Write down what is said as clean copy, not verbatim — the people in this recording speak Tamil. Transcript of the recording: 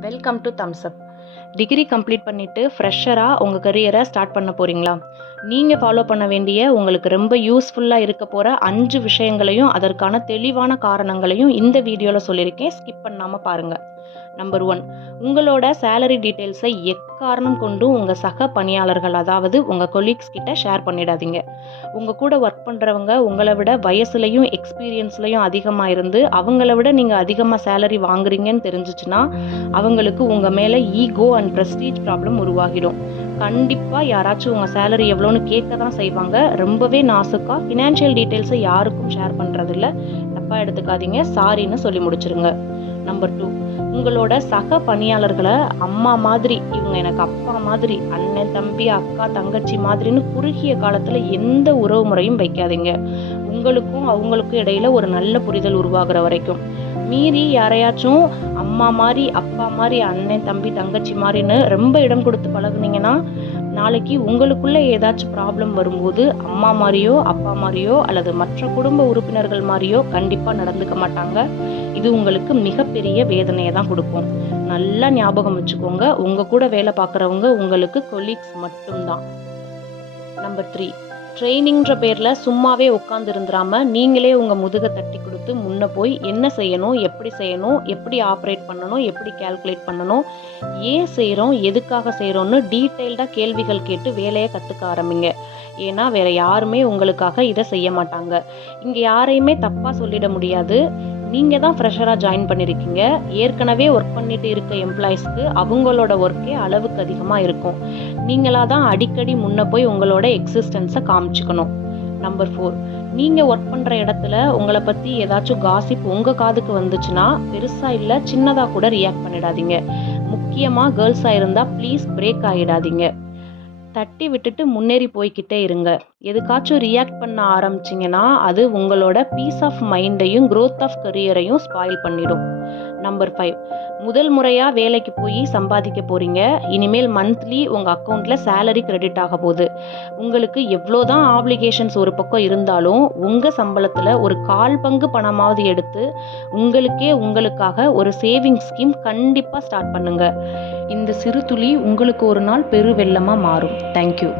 Welcome to Thums up. Degree complete பண்ணிவிட்டு ஃப்ரெஷராக உங்கள் கரியரை ஸ்டார்ட் பண்ண போகிறீங்களா? நீங்கள் ஃபாலோ பண்ண வேண்டிய உங்களுக்கு ரொம்ப யூஸ்ஃபுல்லாக இருக்க போகிற 5 விஷயங்களையும் அதற்கான தெளிவான காரணங்களையும் இந்த வீடியோவில் சொல்லியிருக்கேன். ஸ்கிப் பண்ணாமல் பாருங்கள். நம்பர் 1, உங்களோட சேலரி டீட்டெயில்ஸை எக்காரணம் கொண்டும் உங்கள் சக பணியாளர்கள், அதாவது உங்கள் கொலீக்ஸ் கிட்ட ஷேர் பண்ணிடாதீங்க. உங்கள் கூட ஒர்க் பண்ணுறவங்க உங்களை விட வயசுலையும் எக்ஸ்பீரியன்ஸ்லையும் அதிகமாக இருந்து அவங்கள விட நீங்கள் அதிகமாக சேலரி வாங்குறீங்கன்னு தெரிஞ்சிச்சுன்னா அவங்களுக்கு உங்கள் மேலே ஈகோ அண்ட் ப்ரெஸ்டீஜ் ப்ராப்ளம் உருவாகிடும். கண்டிப்பாக யாராச்சும் உங்கள் சேலரி எவ்வளோன்னு கேட்க தான் செய்வாங்க. ரொம்பவே நாசுக்காக ஃபினான்ஷியல் டீட்டெயில்ஸை யாருக்கும் ஷேர் பண்ணுறதில்ல. தப்பாக எடுத்துக்காதீங்க, சாரின்னு சொல்லி முடிச்சிருங்க. நம்பர் 2, உங்களோட சக பணியாளர்களை அம்மா மாதிரி, இவங்க எனக்கு அப்பா மாதிரி, அண்ணன் தம்பி அக்கா தங்கச்சி மாதிரின்னு குறுகிய காலத்தில் எந்த உறவு முறையும் வைக்காதீங்க. உங்களுக்கும் அவங்களுக்கும் இடையில ஒரு நல்ல புரிதல் உருவாகிற வரைக்கும். மீறி யாரையாச்சும் அம்மா மாதிரி அப்பா மாதிரி அண்ணன் தம்பி தங்கச்சி மாதிரின்னு ரொம்ப இடம் கொடுத்து பழகுனீங்கன்னா நாளைக்கு உங்களுக்குள்ள ஏதாச்சும் ப்ராப்ளம் வரும்போது அம்மா மாதிரியோ அப்பா மாதிரியோ அல்லது மற்ற குடும்ப உறுப்பினர்கள் மாதிரியோ கண்டிப்பாக நடந்துக்க மாட்டாங்க. இது உங்களுக்கு மிகப்பெரிய வேதனையை தான் கொடுக்கும். நல்லா ஞாபகம் வச்சுக்கோங்க, உங்கள் கூட வேலை பார்க்குறவங்க உங்களுக்கு கொலீக்ஸ் மட்டும்தான். நம்பர் 3, ட்ரைனிங்ன்ற பேரில் சும்மாவே உட்காந்து இருந்துடாம நீங்களே உங்கள் முதுகை தட்டி கொடுத்து முன்ன போய் என்ன செய்யணும், எப்படி ஆப்ரேட் பண்ணணும், எப்படி கால்குலேட் பண்ணணும், ஏன் செய்கிறோம், எதுக்காக செய்கிறோன்னு டீட்டெயில்டாக கேள்விகள் கேட்டு வேலையை கற்றுக்க ஆரம்பிங்க. ஏன்னா வேற யாருமே உங்களுக்காக இதை செய்ய மாட்டாங்க. இங்கே யாரையுமே தப்பாக சொல்லிட முடியாது. நீங்கள் தான் ஃப்ரெஷராக ஜாயின் பண்ணியிருக்கீங்க. ஏற்கனவே ஒர்க் பண்ணிட்டு இருக்க எம்ப்ளாயிஸ்க்கு அவங்களோட ஒர்க்கே அளவுக்கு அதிகமாக இருக்கும். நீங்களாக தான் அடிக்கடி முன்ன போய் உங்களோட எக்ஸிஸ்டன்ஸை காமிச்சுக்கணும். நம்பர் 4, நீங்கள் ஒர்க் பண்ணுற இடத்துல உங்களை பற்றி ஏதாச்சும் காசிப் உங்கள் காதுக்கு வந்துச்சுன்னா பெருசாக இல்லை சின்னதாக கூட ரியாக்ட் பண்ணிடாதீங்க. முக்கியமாக கேர்ள்ஸாக இருந்தால் ப்ளீஸ் பிரேக் ஆகிடாதீங்க. தட்டி விட்டுட்டு முன்னேறி போய்கிட்டே இருங்க. எதுக்காச்சும் ரியாக்ட் பண்ண ஆரம்பிச்சிங்கன்னா அது உங்களோட பீஸ் ஆஃப் மைண்டையும் க்ரோத் ஆஃப் கரியரையும் ஸ்பாயில் பண்ணிடும். நம்பர் 5, முதல் முறையாக வேலைக்கு போய் சம்பாதிக்க போகிறீங்க. இனிமேல் மந்த்லி உங்கள் அக்கௌண்ட்டில் சேலரி கிரெடிட் ஆக போகுது. உங்களுக்கு எவ்வளோதான் ஆப்ளிகேஷன்ஸ் ஒரு பக்கம் இருந்தாலும் உங்கள் சம்பளத்தில் ஒரு 1/4 பங்கு பணமாவது எடுத்து உங்களுக்காக ஒரு சேவிங் ஸ்கீம் கண்டிப்பாக ஸ்டார்ட் பண்ணுங்க. இந்த சிறு துளி உங்களுக்கு ஒரு நாள் பெரு வெள்ளமாக மாறும். தேங்க்யூ.